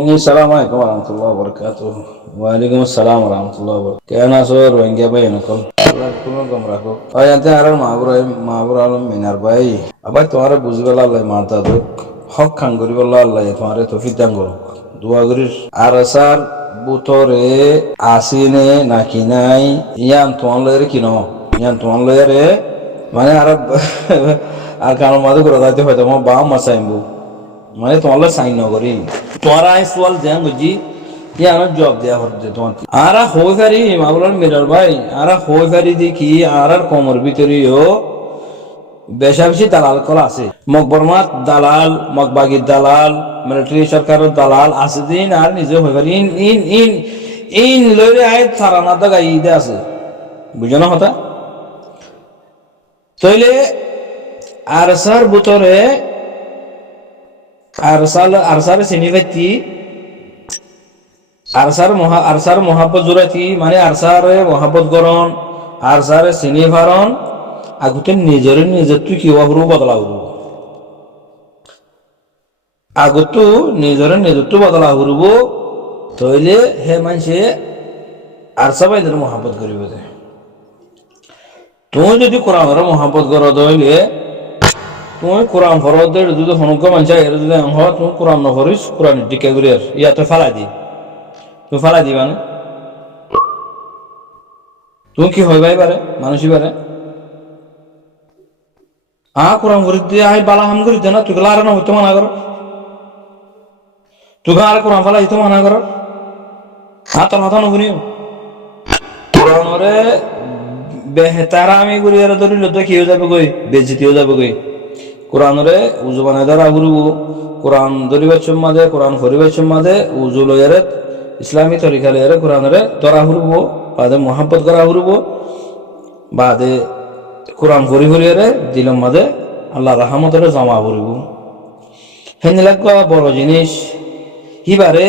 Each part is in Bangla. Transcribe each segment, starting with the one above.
Assalamualaikum warahmatullahi wabarakatuh. Waalaikumsalam warahmatullahi wabarakatuh. Kaya naso Rohingya bay nakal. Tulung kamrako. Ayante aran mahabural minar bay. Abai tomare buzgala Allah marta do. Hak khangori balla Allah tomare tofik dangol. Dua gurir arasar butore asine nakinai yan tuanlere kino. Yan tuanlere মানে আরব আর কারণ মাঝে করে দাইতে হয়তো আমার বাম মাসাইমবু মানে তোমার সাইন নগরি তোমার আই সোয়াল জান বুঝি ইয়া না জব দেয়া হচ্ছে তোমার আরা হই ফারি মাগুলার মিরার ভাই আরা হই ফারি দেখি আর কোমর ভিতরেও বেশা বেশি দালাল কলা আছে মকবরমাত দালাল মকবাগির দালাল মিলিটারি সরকারের দালাল আছে দিন আর নিজে হই ফারি ইন ইন ইন ইন লইরে আই থারানা দাগা ইদে আছে বুঝো না হতা তাইলে আরসার ভিতরে আরসার সিনিভাতি আরসার মহাব্বত জুরাতি মানে আরসারে মহাব্বত গরণ আরসারে সিনিভারণ আগুতে নিজের তুই কি হবরু বদলা হবু আগতু নিজের তুই বদলা হবু তাইলে হে মানুষে আরসা বাইদের মহাব্বত করিব দে তুমি যদি কোরআনের মহাব্বত করো তাহলে তুমি কোরআন ফরদের যদি হনুক মানুষ এর যদি তুমি কোরআন নফরিস কোরআন টিকা করি আর ইয়াতে ফালাই দি তুমি ফালাই দিবা না তুমি কি হইবাই পারে মানুষই পারে কোরআন করি দিয়ে আই বালা হাম করি দে না তুই আর না হইতে মানা কর তুই আর কোরআন ফালাই হইতে মানা কর তোর কথা নবনিও কোরআনরে বেহতারা আমি করি আর ধরিল তো কি হয়ে যাবে কই বেজিতি হয়ে যাবে কই কোরআনরে উজু বানাই দ্বারা ঘুরব কোরআন ধরিবার সম্মাদে কোরআন ফরিবার সম্মাদে উজু লয়ারে ইসলামী তরিকা লয়ারে কোরআনরে ধরা ঘুরব বাদে মোহাব্বত করা ঘুরব বাদে কোরআন ফরি ফরিয়ারে দিলম মাদে আল্লাহ রাহমতের জমা ঘুরব হেন লাগবা বড় জিনিস হিবারে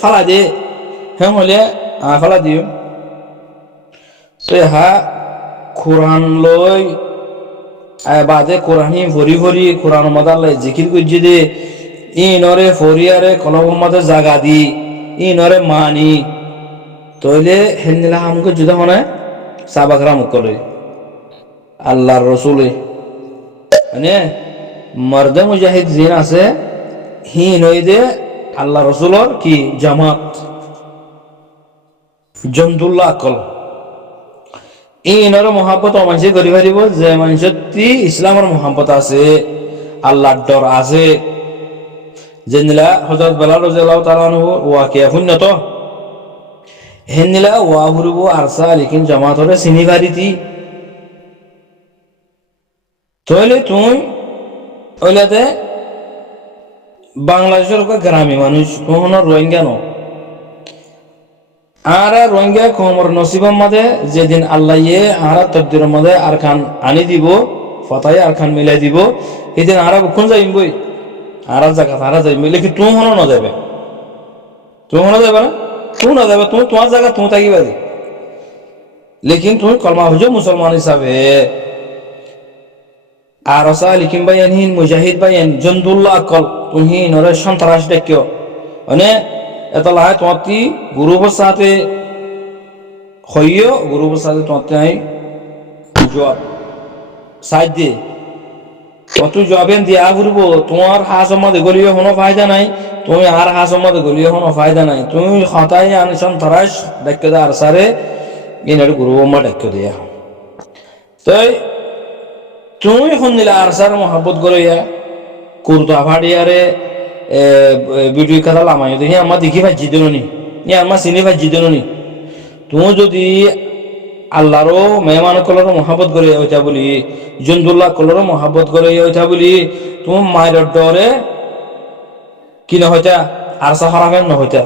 ফালা দে হ্যাঁ হলে ফালা দিও তো হা কোরআন লই বাদে কোরআনি ভরি ভরি কোরআন মাদাল্লাই জিকির করছি দে ইনরে ফরিয়ারে কলম মাদে জাগা দি ইনরে মানি তইলে হেনলা আমাকে জুদা মনে সাবাকরা মুকলে আল্লাহর রসুলে মানে মর্দে মুজাহিদ জিন আছে হি নই দে আল্লাহ রসুলর কি জামাত জমদুল্লাহ আকল ইনর মহাব্বত মানুষে করি পারিব যে মানুষের ইসলামের মহাব্বত আছে আল্লাহর ডর আছে যেনিলা হযরত বেলাল রাদিয়াল্লাহু তাআলা আনহু ওয়াকিয়া হুন্নত হেনিলা ওয়া হুরবু আরসা লিকিন জামাতরে চিনি পারিতি তইলে তুই ওইলাতে বাংলাদেশের গ্রামী মানুষ কখনো রোহিঙ্গা ন আর রোহিঙ্গা কোমর নসিবের মাঝে যেদিন আল্লাহ আর তকদিরের মাঝে আর খান আনি দিব ফতাই আর খান মিলাই দিব সেদিন আর কোন যাইম বই আর জায়গা তারা যাইম লেকিন তুমি হনো না যাবে তুমি হনো যাবে না তুমি না যাবে তুমি তোমার জায়গা তুমি থাকিবা দি লেকিন তুমি কলমা হইছো মুসলমান হিসাবে আর আসা লিখিম বাইন হিন মুজাহিদ বাইন জন্দুল্লাহ আকল তুমি নরে সন্ত্রাস দেখিও মানে এত লাহে তোমার গুরুবের সাথে হইও গুরুবের সাথে তোমার জবাব সাইড দিয়ে কত জবাবেন দিয়া ঘুরবো তোমার হাস মধ্যে গলিয়ে কোনো ফায়দা নাই তুমি আর হাস মধ্যে গলিয়ে কোনো ফায়দা নাই তুমি হতাই আনছন তরাস দেখতে দে আর সারে ইনার গুরুবম্মা দেখতে দিয়া তাই তুমি শুনিলা আর সার মহাব্বত করিয়া কুর্তা ফাড়িয়ারে ভিডিও কথা লামাই দেখি আমার দেখি ভাজি দিলনি আমার চিনি ভাজি দিলনি তুমি যদি আল্লাহরও মেহমান কলর মহাব্বত করে ওইটা বলি জন্দুল্লাহ কলর মহাব্বত করে ওইটা বলি তুমি মায়ের ডরে কি না হইতা আরসা হারাফেন না হইতা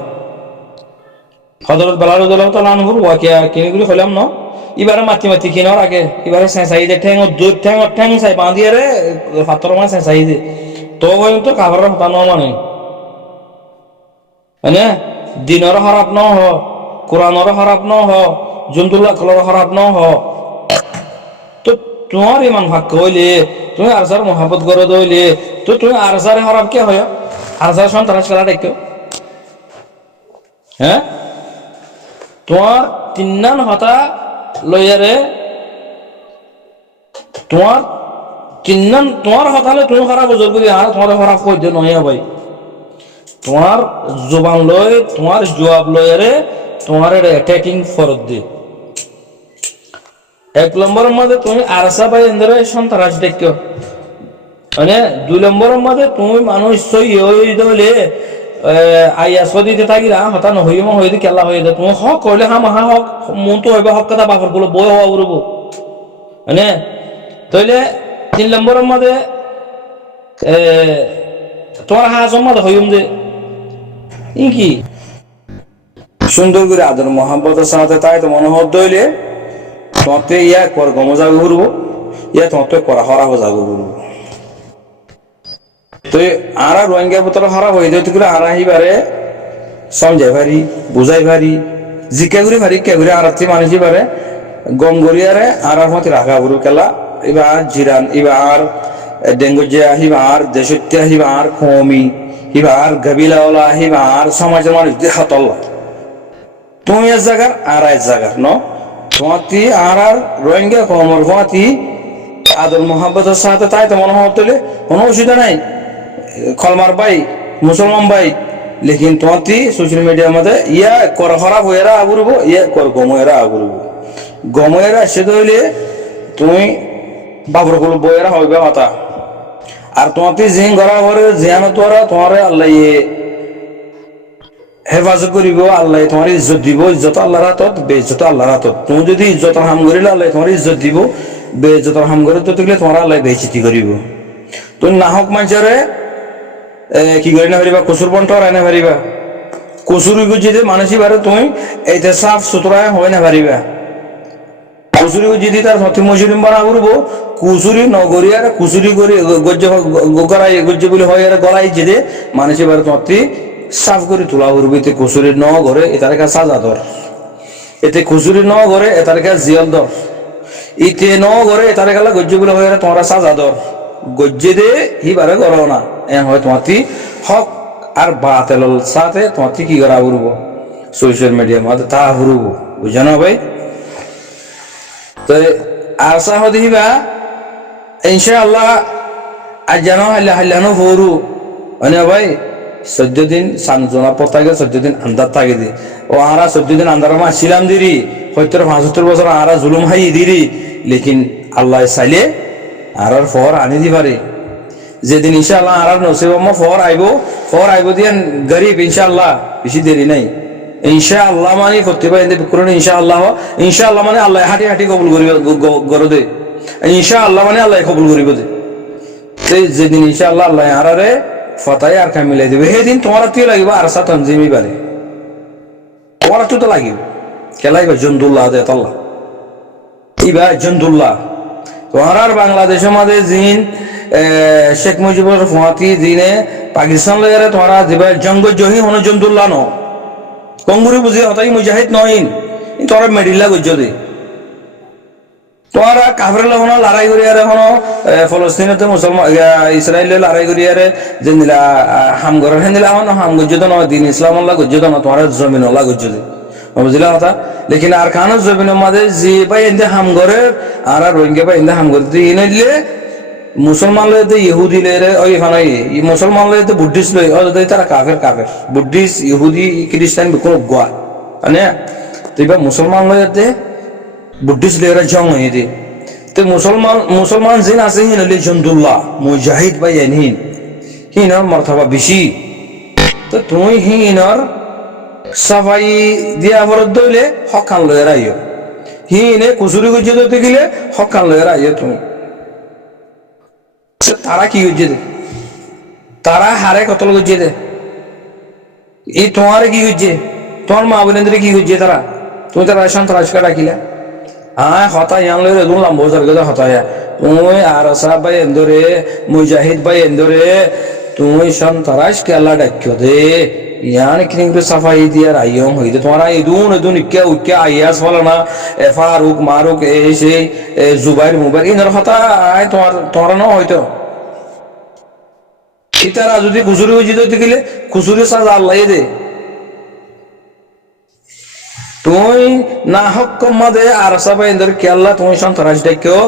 হযরত বেলাল রাদিয়াল্লাহু তাআলা আনহু ওয়াকিয়া কিনেগুলি হইলাম না এবারে মাটি মাটি কিনার আগে এবারে সেঁচাই দে ঠ্যাং চাই বাঁধিয়ে রে পাথর মানে সেঁচাই দে তো পর্যন্ত কাভার হতা ন মানে দিনের খারাপ ন হ কোরআনের খারাপ ন হ জন্তুল্লাহ কলর খারাপ ন হ তো তোমার ইমান ভাগ্য হইলে তুমি আরসার মহাব্বত করে দইলে তো তুমি আরসারে খারাপ কে হয় আরসার সন্ত্রাস খেলা দেখো হ্যাঁ তোমার তিন্নান হতা লইয়ারে তোমার তিন্নান তোমার হতালে তুমি খারাপ বুঝল করি আর তোমার খারাপ কই দে নয় ভাই তোমার জবান লয় তোমার জবাব লয়ারে তোমার অ্যাটাকিং ফরত দে এক নম্বরের মধ্যে তুমি আরসা ভাই এন্দরে সন্ত্রাস দেখিও মানে 2 নম্বরের মধ্যে তুমি মানুষ সই হইলে আইয়া সদিতে থাকিরা হতা নহইম হইতে কেলা হয়ে যায় তুমি হক করলে হাম হা হক মন তো হইবা হক কথা বাপর গুলো বই হওয়া উড়ব মানে তাইলে 3 নম্বরের মধ্যে তোমার হাজম মধ্যে হইম যে ই কি সুন্দর করে আদর মোহাম্মতের সাথে তাই তো মনোহর দইলে তোমাতে ইয়া কর গমজাগ ঘুরবো ইয়া তোমাতে করা হরাব যাব ঘুরবো তো আর রোহিঙ্গা পত্র খারাপ হয়ে যায় তুই আর আহিবারে সমঝাই পারি বুঝাই পারি জিকা ঘুরে পারি কে ঘুরে আর মানুষ পারে গম গড়িয়ারে আর মতে রাখা বুড়ো কেলা এবার জিরান এবার ডেঙ্গুজে আহিবার দেশত্য আহিবার কমি এবার গাবিলাওয়ালা আহিবার সমাজের মানুষ দেখাতল্লা তুমি এক জায়গার আর এক জায়গার ন তোমাতি আর রোহিঙ্গা কমর তোমাতি আদর মোহাম্মতের সাথে তাই তো মনে হলে কোনো অসুবিধা নাই খলমার ভাই মুসলমান ভাই লেকিন তোমাতি সোশ্যাল মিডিয়ার মধ্যে ইয়া কর খারাপ হয়েরা আগুরব ইয়া কর গময়েরা আগুরব গময়েরা সে ধরলে তুমি বাবর গুলো বইয়েরা হইবে কথা আর তোমাতে জিন গড়া ঘরে জিয়ান তোরা তোমার আল্লাহ হেফাজত করিব আল্লাহ তোমার ইজ্জত দিব ইজ্জত আল্লাহর হাতত বেইজ্জত আল্লাহর হাতত তুমি যদি ইজ্জতের হাম করিলে আল্লাহ তোমার ইজ্জত দিব বেইজ্জতের হাম করে তো থাকলে তোমার আল্লাহ বেইজ্জতি করিব তুমি নাহক মানুষরে কি করি না পারিবা কসুর বন্ট রায় পারিবা কসুরি যদি মানুষই পারে তুমি এইটা সাফ সুতরা হয় না পারিবা কুচুরি যদি তার হতি মজুরিম বানা করবো কুচুরি নগরী আর কুচুরি করে গজ্জ গড়াই গজ্জ বলে হয় আর গলাই যেতে মানুষের বারে তোমার সাফ করে তোলা করবো এতে কুচুরি ন ঘরে এটার কাছে সাজা দর এতে কুচুরি ন ঘরে এটার কাছে জিয়ল দর ইতে ন ঘরে এটার কালা গজ্জ বলে হয় তোমার সাজা দর গজ্জে দে হিবারে গড়াও না এ হয় তোমার হক আর বাতেল সাথে তোমার কি করা করবো সোশ্যাল মিডিয়ার মধ্যে তা করবো বুঝো না ভাই তো আশা হদিবা ইনশাআল্লাহ আজ জানো হাল্লানো ফরু মানে ভাই 14 দিন সানজনা পতাগে 14 দিন আন্দার থাকে দি ও আরা 14 দিন আন্দার মা ছিলাম দিরি 75 বছর আরা জুলুম হাই দিরি লেকিন আল্লাহ চাইলে আরার ফর আনি দি পারে যেদিন ইনশাআল্লাহ আরার নসিব মা ফর আইবো দিয়ান গরিব ইনশাআল্লাহ বেশি দেরি নাই ইনশাআল্লাহ মানে প্রতিভা এনে বিক্রণ ইনশাআল্লাহ মানে আল্লাহ হাঁটি হাঁটি কবুল করিব গরদে ইনশাআল্লাহ মানে আল্লাহ কবুল করিব দে যেদিন ইনশাআল্লাহ আল্লাহ আরারে ফতাই আর কাম মিলাই দিবে সেদিন তোমার তুই লাগিব আর সা তনজিমি পারে তোমার তো লাগিব কেলাইবা জন্দুল্লাহ দে আল্লাহ ইবা জন্দুল্লাহ তোমার বাংলাদেশের মধ্যে জিন শেখ মুজিবুর ফুয়াতি জিনে পাকিস্তান লয়ারে তোমার দিবা জঙ্গ জহি হন জন্দুল্লাহ ন কঙ্গুরি বুঝি হতাই মুজাহিদ নহিন তোরা মেডিলা গুজ্জ দে তোরা কাফের হনো লড়াই করি আরে হনো ফলস্তিনতে মুসলমান ইসরায়েল লড়াই করি আরে যে নিলা হাম ঘর হে নিলা হনো হাম গুজ্জ দন দিন ইসলাম আল্লাহ গুজ্জ দন তোরা জমিন আল্লাহ গুজ্জ দে বুঝলা কথা লেকিন আর খান জমিনের মাঝে যে ভাই এতে হাম ঘরে আর রোহিঙ্গা ভাই এতে হাম ঘরে দিয়ে নিলে মুসলমান লইতে ইহুদি লইরে ওই এখানে মুসলমান লইতে বুদ্ধিস্ট লই তারা কাফের বুদ্ধিস্ট ইহুদি খ্রিস্টান কোনো গোয়া মানে তো এবার মুসলমান লইতে বুদ্ধিস্ট লইরা জং হয়ে দে তো মুসলমান জিন আছে হিন হলে জন্দুল্লাহ মুজাহিদ বা হিন হিনর মর্তবা বেশি তো তুমি হিনর সাফাই দিয়া বরদ দইলে হকান লইরা আইও হিনে কুসুরি গুজ্জে দিতে গেলে হকান লইরা আইও তুমি তারা কি গুজ্জে দে তারা হারে কতল গুজ্জে দে এই তোমার কি গুজ্জে তোমার মা বোনেদের কি গুজ্জে তারা তুমি তারা সন্ত্রাসকে ডাকিলা হ্যাঁ হতাই আনলে দুনলাম বোঝার কথা হতায়া তুমি আর সাহেব ভাই এন্দরে মুজাহিদ ভাই এন্দরে তুমি সন্ত্রাসকে আল্লাহ ডাকিও দে ইয়ান কিনে সাফাই দিয়ার আইয়ম হইতে তোমার এদুন ইক্কা উক্কা আইয়াস বলে না ফারুক মারুক এই সেই জুবাইর মুবাইর ইনার কথা তোমার ন হয়তো ইতারা যদি কুসুরি উজিত গেলে কুসুরি সাজা আল্লাহ দে তুই না হক মাদে আর সাফাই ধর কেল্লা তুমি সন্ত্রাস দেখো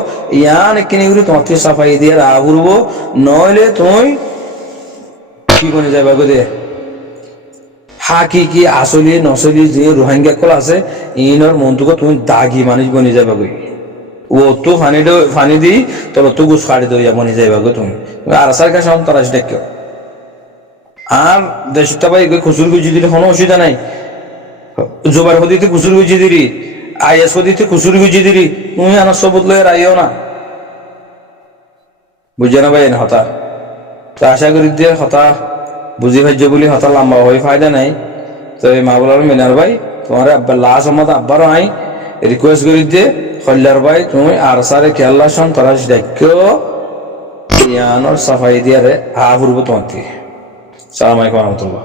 ইয়ান কিনে গুলো তোমার সাফাই দিয়ে রাহুরব নইলে তুই কি বনে যাবে গো দে হাকিকি আসলি নসলি যে রোহিঙ্গা কল আছে ইনর মনটুকু তুমি দাগি মানুষ বনে যাবে গো ও তো ফানি দি তোর তো গুছ কাটি দইয়া বনে যাবে গো তুমি আর আসার কাছে সন্ত্রাস দেখো আর দেশটা ভাই খুচুর গুজি দিলে কোনো অসুবিধা নাই জোবার হদিতে খুচুর গুজি দিলি আইএস হদিতে খুচুর গুজি দিলি তুমি আনার সবুত লয়ে রাইও না বুঝে না ভাই হতা তো আশা করি দিয়ে হতা বুঝি ভাজ্য বলি হতা লম্বা হয়ে ফায়দা নাই তো এই মা বলার মিনার ভাই তোমার আব্বার লাশ আমার আব্বারও আই রিকোয়েস্ট করি দিয়ে কল্যার ভাই তুমি আর সারে খেয়াল্লা সন্ত্রাস দেখো ইয়ানোর সাফাই দিয়ে আহুরব তোমার সালাম আলাইকুম রহমতুল্লাহ।